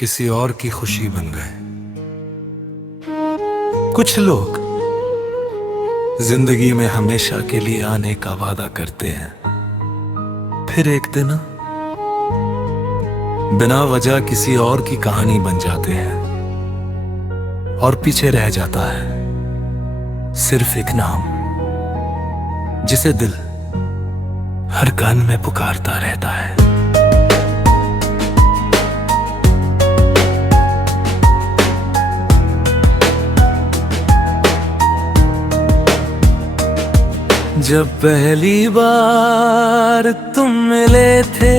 किसी और की खुशी बन गए। कुछ लोग जिंदगी में हमेशा के लिए आने का वादा करते हैं, फिर एक दिन बिना वजह किसी और की कहानी बन जाते हैं और पीछे रह जाता है सिर्फ एक नाम, जिसे दिल हर कान में पुकारता रहता है। जब पहली बार तुम मिले थे,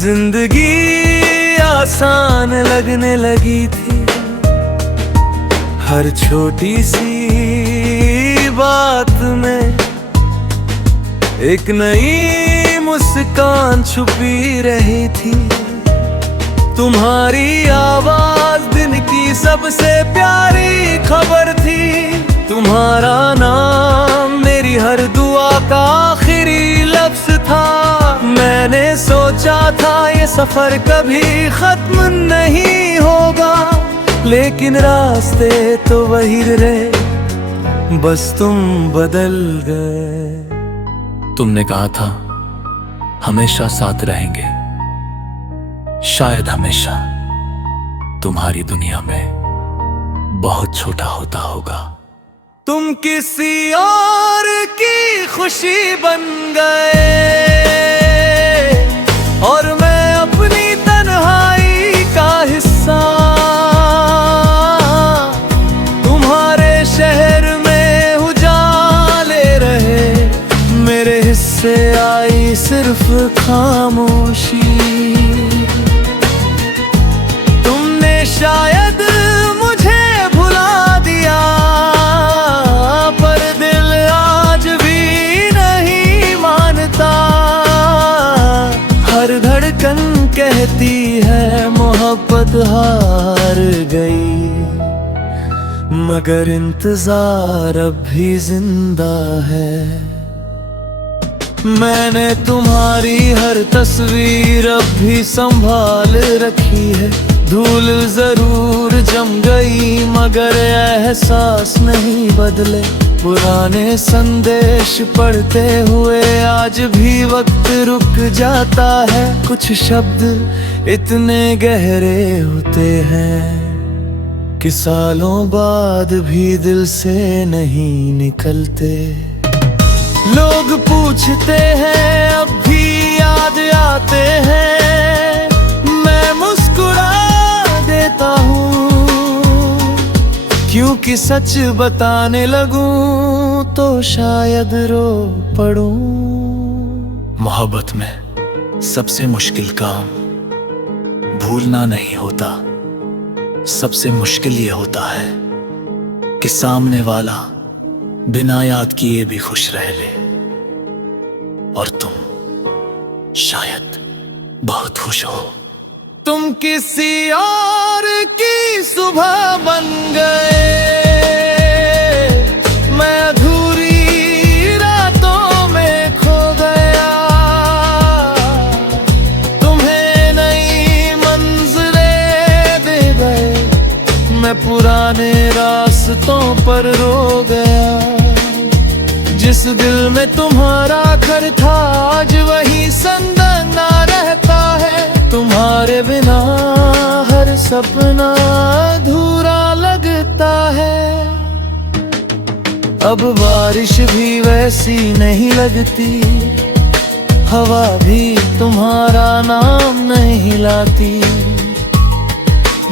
जिंदगी आसान लगने लगी थी। हर छोटी सी बात में एक नई मुस्कान छुपी रही थी। तुम्हारी आवाज दिन की सबसे प्यारी खबर थी। तुम्हारा नाम मेरी हर दुआ का आखिरी लफ्ज था। मैंने सोचा था ये सफर कभी खत्म नहीं होगा, लेकिन रास्ते तो वही रहे, बस तुम बदल गए। तुमने कहा था हमेशा साथ रहेंगे, शायद हमेशा तुम्हारी दुनिया में बहुत छोटा होता होगा। तुम किसी और की खुशी बन गए और मैं अपनी तन्हाई का हिस्सा। तुम्हारे शहर में उजाले रहे, मेरे हिस्से आई सिर्फ खामोशी। तुमने शायद मुझे भुला दिया, पर दिल आज भी नहीं मानता। हर धड़कन कहती है मोहब्बत हार गई, मगर इंतजार अब भी जिंदा है। मैंने तुम्हारी हर तस्वीर अब भी संभाल रखी है। धूल जरूर जम गई, मगर एहसास नहीं बदले। पुराने संदेश पढ़ते हुए आज भी वक्त रुक जाता है। कुछ शब्द इतने गहरे होते हैं कि सालों बाद भी दिल से नहीं निकलते। लोग पूछते हैं अब भी याद आते हैं, मैं मुस्कुरा देता हूँ, क्योंकि सच बताने लगूं तो शायद रो पड़ूं। मोहब्बत में सबसे मुश्किल काम भूलना नहीं होता, सबसे मुश्किल ये होता है कि सामने वाला बिना याद किए भी खुश रह ले, और तुम शायद बहुत खुश हो। तुम किसी और की सुबह बन गए, मैं अधूरी रातों में खो गया। तुम्हें नई मंजिलें दे गए, मैं पुराने रास्तों पर रो गया। जिस दिल में तुम्हारा घर था आज वही संदना रहता है। तुम्हारे बिना हर सपना अधूरा लगता है। अब बारिश भी वैसी नहीं लगती, हवा भी तुम्हारा नाम नहीं लाती।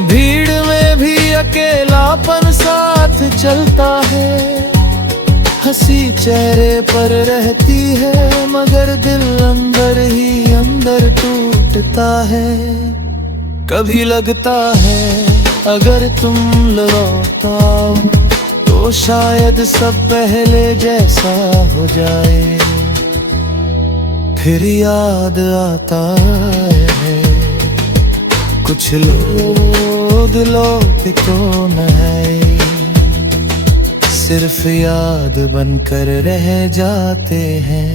भीड़ में भी अकेलापन साथ चलता है। हंसी चेहरे पर रहती है, मगर दिल अंदर ही अंदर टूटता है। कभी लगता है अगर तुम लौटाओ तो शायद सब पहले जैसा हो जाए। फिर याद आता है कुछ लोग दिलों पे तो न है, सिर्फ याद बनकर रह जाते हैं।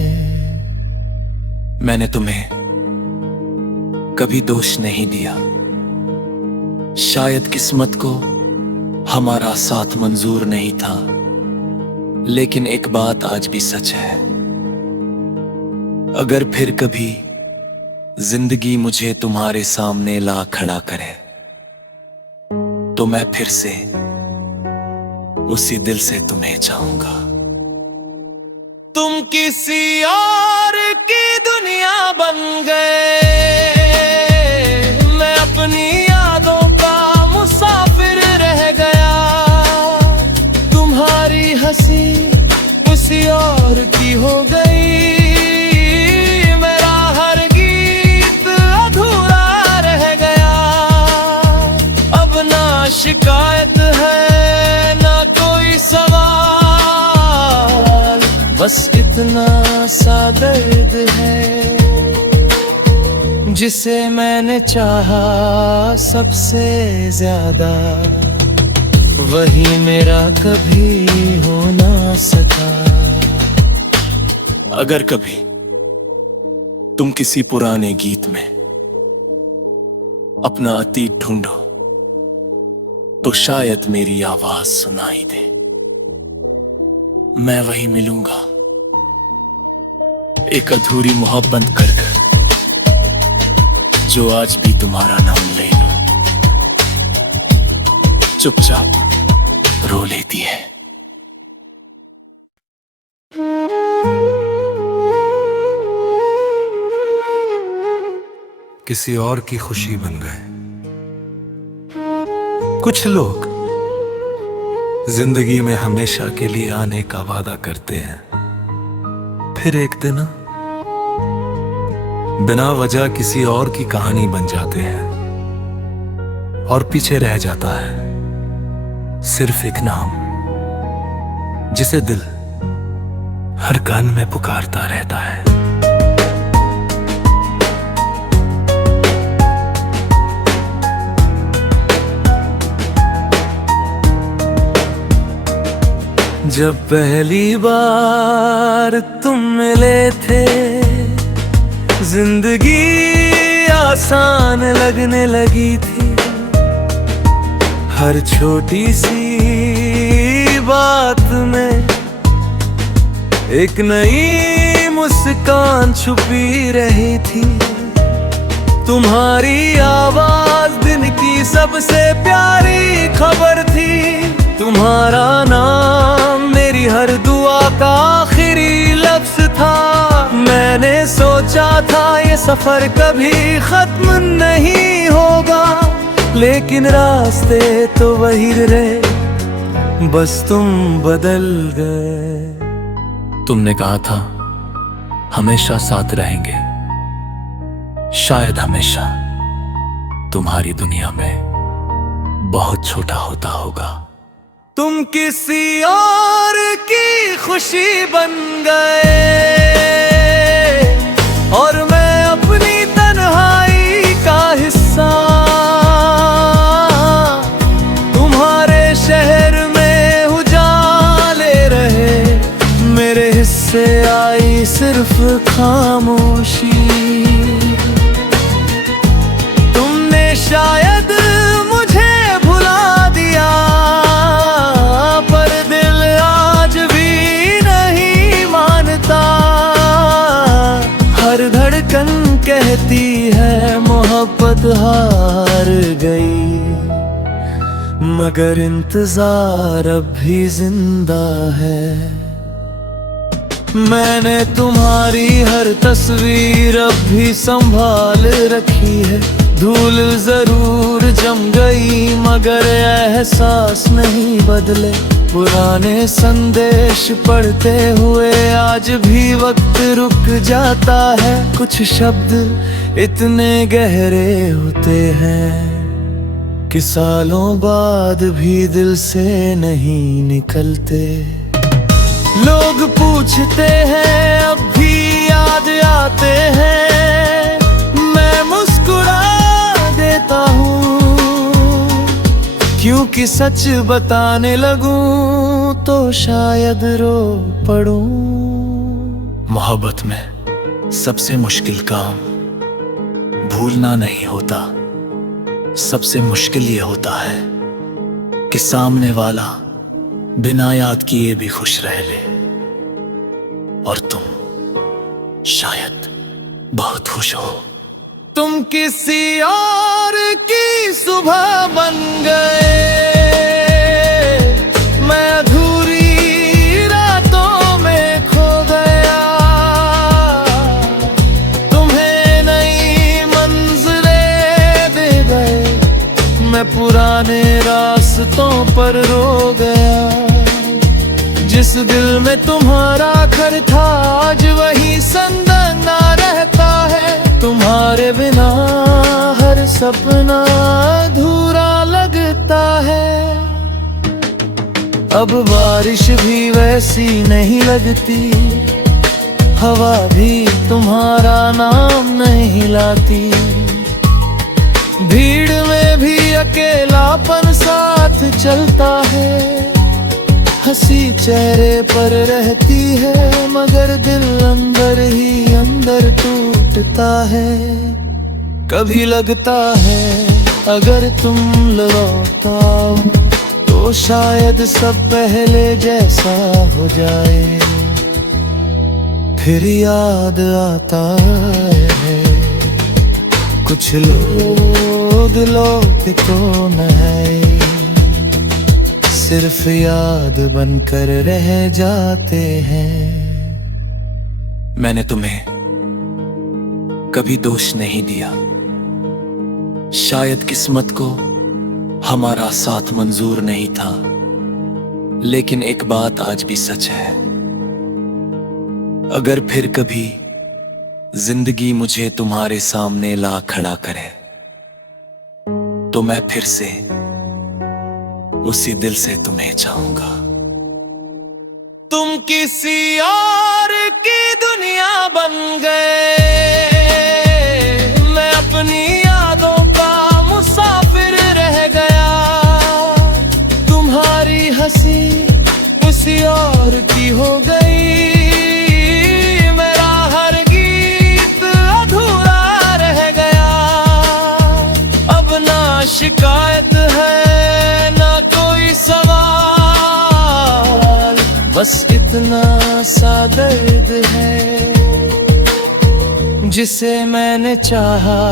मैंने तुम्हें कभी दोष नहीं दिया, शायद किस्मत को हमारा साथ मंजूर नहीं था, लेकिन एक बात आज भी सच है, अगर फिर कभी जिंदगी मुझे तुम्हारे सामने ला खड़ा करे तो मैं फिर से उसी दिल से तुम्हें चाहूंगा। तुम किसी और की दुनिया बन गए, मैं अपनी यादों का मुसाफिर रह गया। तुम्हारी हंसी किसी और की हो गई, मेरा हर गीत अधूरा रह गया। अब ना शिकायत है ना कोई सवाल, बस इतना सा दर्द है जिसे मैंने चाहा सबसे ज्यादा, वही मेरा कभी हो ना सका। अगर कभी तुम किसी पुराने गीत में अपना अतीत ढूंढो तो शायद मेरी आवाज सुनाई दे, मैं वही मिलूंगा एक अधूरी मोहब्बत कर कर, जो आज भी तुम्हारा नाम लेगा चुपचाप रो लेती है। किसी और की खुशी बन गए कुछ लोग, जिंदगी में हमेशा के लिए आने का वादा करते हैं, फिर एक दिन बिना वजह किसी और की कहानी बन जाते हैं और पीछे रह जाता है सिर्फ एक नाम, जिसे दिल हर कान में पुकारता रहता है। जब पहली बार तुम मिले थे, जिंदगी आसान लगने लगी थी। हर छोटी सी बात में एक नई मुस्कान छुपी रही थी। तुम्हारी आवाज दिन की सबसे प्यारी खबर थी। तुम्हारा नाम मेरी हर दुआ का आखिरी लफ्ज था। मैंने सोचा था ये सफर कभी खत्म नहीं होगा, लेकिन रास्ते तो वही रहे, बस तुम बदल गए। तुमने कहा था हमेशा साथ रहेंगे, शायद हमेशा तुम्हारी दुनिया में बहुत छोटा होता होगा। तुम किसी और की खुशी बन गए और मैं अपनी तन्हाई का हिस्सा। तुम्हारे शहर में उजाले रहे, मेरे हिस्से आई सिर्फ खामोशी। तुमने शायद मुझे भुला दिया, पर दिल आज भी नहीं मानता। हर धड़कन कहती है मोहब्बत हार गई, मगर इंतजार अब भी जिंदा है। मैंने तुम्हारी हर तस्वीर अब भी संभाल रखी है। धूल जरूर जम गई मगर एहसास नहीं बदले। पुराने संदेश पढ़ते हुए आज भी वक्त रुक जाता है। कुछ शब्द इतने गहरे होते हैं कि सालों बाद भी दिल से नहीं निकलते। लोग पूछते हैं अब भी याद आते हैं, मैं मुस्कुरा देता हूँ, क्योंकि सच बताने लगूं तो शायद रो पड़ूं। मोहब्बत में सबसे मुश्किल काम भूलना नहीं होता, सबसे मुश्किल ये होता है कि सामने वाला बिना याद किए भी खुश रह ले, और तुम शायद बहुत खुश हो। तुम किसी और की सुबह बन गए, मैं अधूरी रातों में खो गया। तुम्हें नई मंजिलें दे गए, मैं पुराने रास्तों पर रो गया। जिस दिल में तुम्हारा घर था आज वही सनदना रहता है। तुम्हारे बिना हर सपना अधूरा लगता है। अब बारिश भी वैसी नहीं लगती, हवा भी तुम्हारा नाम नहीं लाती। भीड़ में भी अकेलापन साथ चलता है। हंसी चेहरे पर रहती है मगर दिल अंदर ही अंदर टूटता है। कभी लगता है अगर तुम लौट आओ तो शायद सब पहले जैसा हो जाए। फिर याद आता है कुछ लोग दिलों पे तो न है, सिर्फ याद बनकर रह जाते हैं। मैंने तुम्हें कभी दोष नहीं दिया, शायद किस्मत को हमारा साथ मंजूर नहीं था। लेकिन एक बात आज भी सच है, अगर फिर कभी जिंदगी मुझे तुम्हारे सामने ला खड़ा करे तो मैं फिर से उसी दिल से तुम्हें चाहूंगा। तुम किसी और की दुनिया बन गए, मैं अपनी यादों का मुसाफिर रह गया। तुम्हारी हंसी किसी और की हो गई, मेरा हर गीत अधूरा रह गया। अब ना शिकायत है ना कोई सवाल, बस इतना सा दर्द है जिसे मैंने चाहा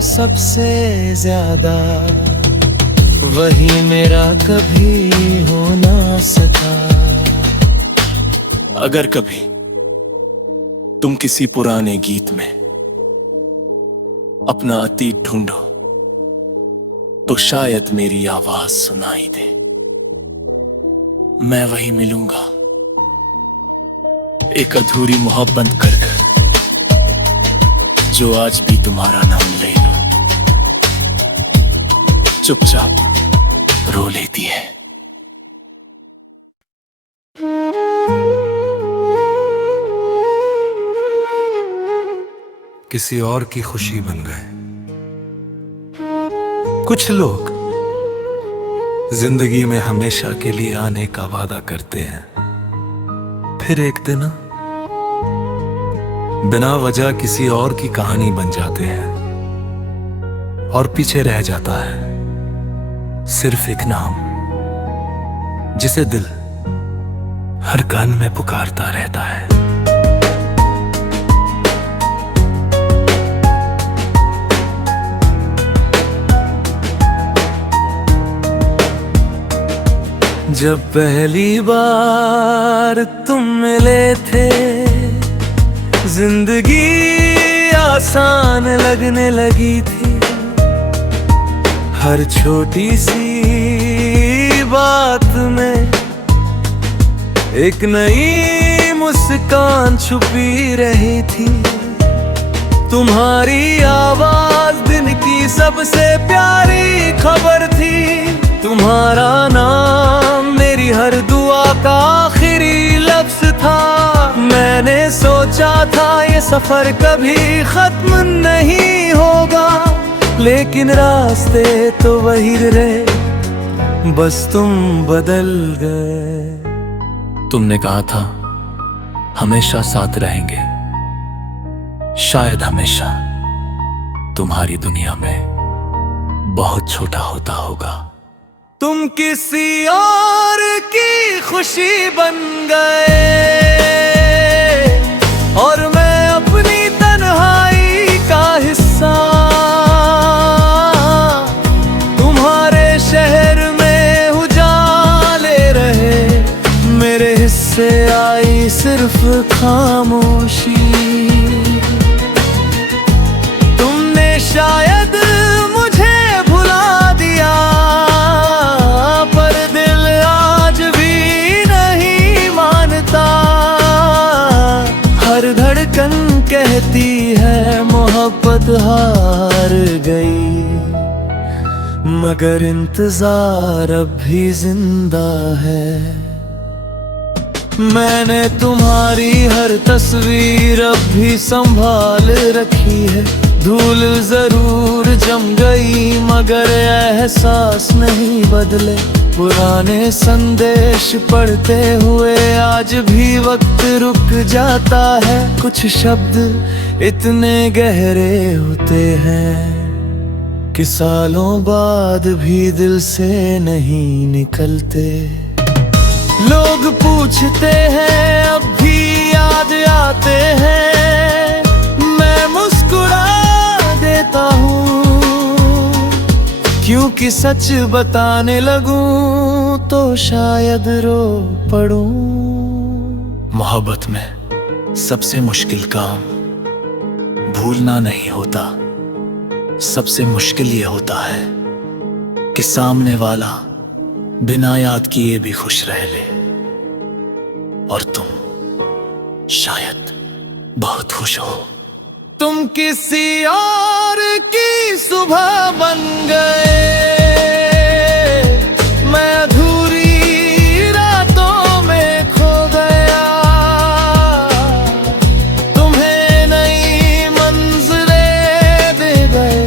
सबसे ज्यादा, वही मेरा कभी हो ना सका। अगर कभी तुम किसी पुराने गीत में अपना अतीत ढूंढो तो शायद मेरी आवाज सुनाई दे। मैं वही मिलूंगा, एक अधूरी मोहब्बत कर जो आज भी तुम्हारा नाम लेगा चुपचाप रो लेती है। किसी और की खुशी बन गए। कुछ लोग जिंदगी में हमेशा के लिए आने का वादा करते हैं, फिर एक दिन बिना वजह किसी और की कहानी बन जाते हैं और पीछे रह जाता है सिर्फ एक नाम जिसे दिल हर कान में पुकारता रहता है। जब पहली बार तुम मिले थे जिंदगी आसान लगने लगी थी। हर छोटी सी बात में एक नई मुस्कान छुपी रही थी। तुम्हारी आवाज दिन की सबसे प्यारी खबर थी। तुम्हारा नाम मेरी हर दुआ का आखिरी लफ्ज था। मैंने सोचा था ये सफर कभी खत्म नहीं होगा, लेकिन रास्ते तो वही रहे, बस तुम बदल गए। तुमने कहा था हमेशा साथ रहेंगे, शायद हमेशा तुम्हारी दुनिया में बहुत छोटा होता होगा। तुम किसी और की खुशी बन गए और मैं अपनी तन्हाई का हिस्सा। तुम्हारे शहर में उजाले रहे, मेरे हिस्से आई सिर्फ खामोशी। तुमने शायद मुझे भुला दिया, पर दिल आज भी नहीं मानता। हर धड़कन कहती है मोहब्बत हार गई, मगर इंतजार अब भी जिंदा है। मैंने तुम्हारी हर तस्वीर अब भी संभाल रखी है। धूल जरूर जम गई मगर एहसास नहीं बदले। पुराने संदेश पढ़ते हुए आज भी वक्त रुक जाता है। कुछ शब्द इतने गहरे होते हैं कि सालों बाद भी दिल से नहीं निकलते। लोग पूछते हैं अब भी याद आते हैं, मैं मुस्कुरा देता हूँ, क्योंकि सच बताने लगूं तो शायद रो पड़ूं। मोहब्बत में सबसे मुश्किल काम भूलना नहीं होता, सबसे मुश्किल ये होता है कि सामने वाला बिना याद किए भी खुश रह ले, और तुम शायद बहुत खुश हो। तुम किसी और की सुबह बन गए, मैं अधूरी रातों में खो गया। तुम्हें नई मंजिलें दे गए,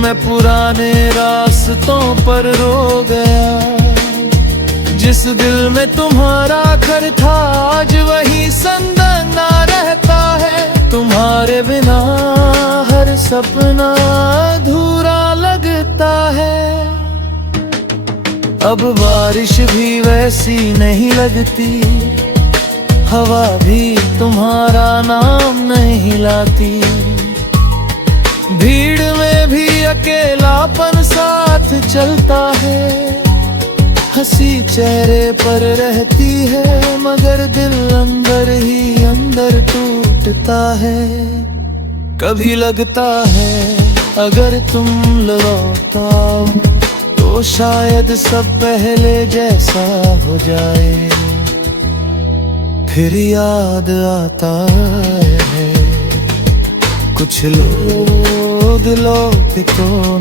मैं पुराने रास्तों पर रो गया। जिस दिल में तुम्हारा घर था आज वही संदना रहता है। तुम्हारे बिना हर सपना अधूरा लगता है। अब बारिश भी वैसी नहीं लगती, हवा भी तुम्हारा नाम नहीं लाती। भीड़ में भी अकेलापन साथ चलता है। हंसी चेहरे पर रहती है मगर दिल अंदर ही अंदर टूटता है। कभी लगता है अगर तुम लौटाओ तो शायद सब पहले जैसा हो जाए। फिर याद आता है कुछ लोग दिलों पे तो